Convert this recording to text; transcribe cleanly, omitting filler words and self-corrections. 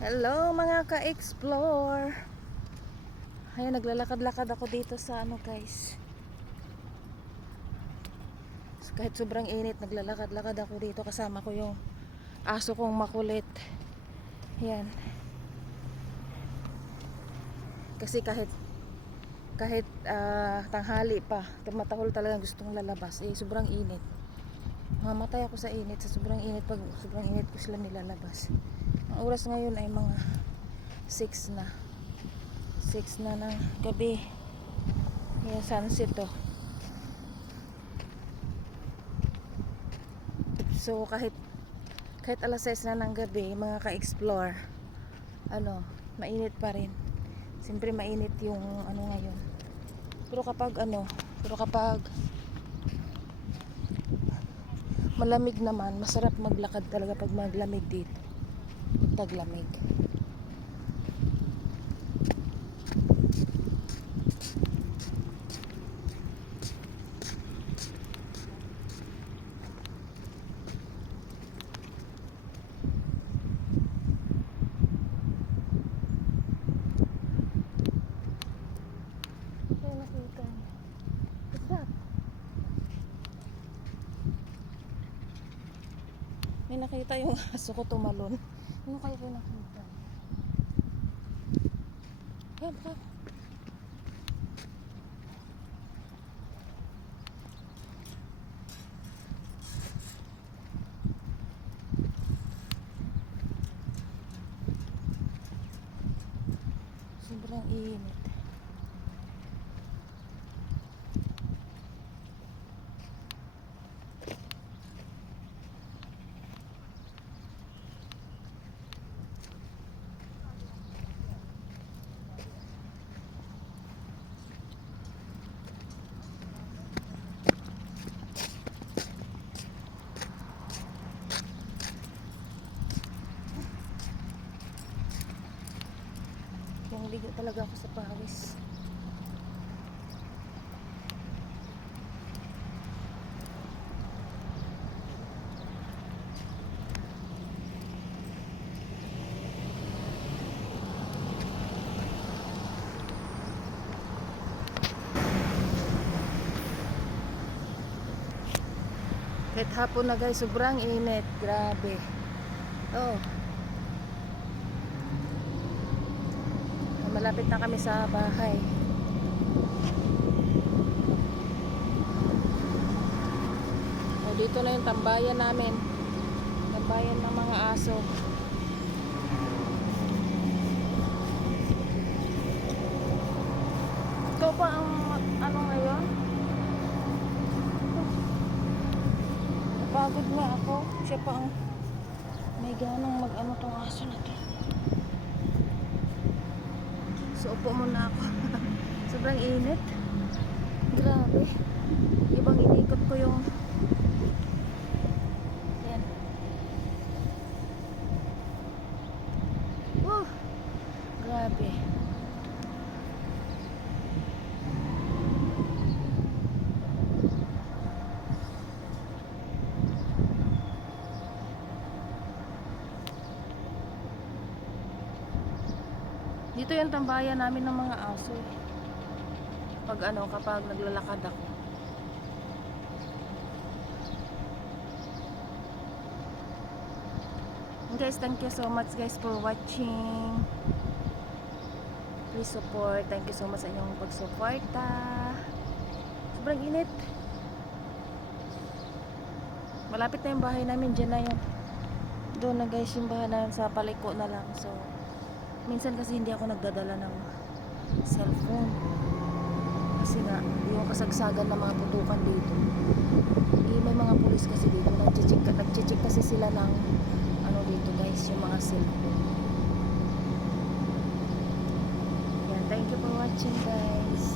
Hello mga ka-explore. Ayun, naglalakad-lakad ako dito sa guys. So, kahit sobrang init, naglalakad-lakad ako dito kasama ko yung aso kong makulit. Yan. Kasi kahit tanghali pa, tumatahol talaga gustong lalabas. Sobrang init. Mamatay ako sa init, sa sobrang init. Pag sobrang init ko sila nilalabas. Ang oras ngayon ay mga 6 na. 6 na ng gabi. Yung sunset to. So kahit alas 6 na ng gabi, mga ka-explore, mainit pa rin. Siyempre mainit yung ngayon. Pero kapag malamig naman, masarap maglakad talaga pag maglamig dito. Taglamig. May nakita yung aso ko tumalon. Ano kayo po nakita? Yan pa. Sobrang init. Yung ligo talaga ako sa pawis. Kahit hapon na guys, sobrang init. Grabe. Oh. Malapit na kami sa bahay. Oh, dito na yung tambayan namin. Tambayan ng mga aso. Ikaw pa ang ngayon? Napagod nga ako. Siya pa ang may ganang tong aso na to. So upo muna ako. Sobrang init. Grabe. Ibang inikot ko yung yan. Grabe. Dito yung tambayan namin ng mga aso. Kapag naglalakad ako. Guys, thank you so much guys for watching. Please support. Thank you so much sa inyong pagsuporta. Sobrang init. Malapit na yung bahay namin. Diyan na yung doon na guys yung bahay namin, sa paliko na lang. So minsan kasi hindi ako nagdadala ng cellphone kasi nga yung kasagsagan ng mga putukan dito. May mga pulis kasi dito, nagche-check kasi sila ng dito guys, yung mga cellphone. Yan, thank you for watching guys.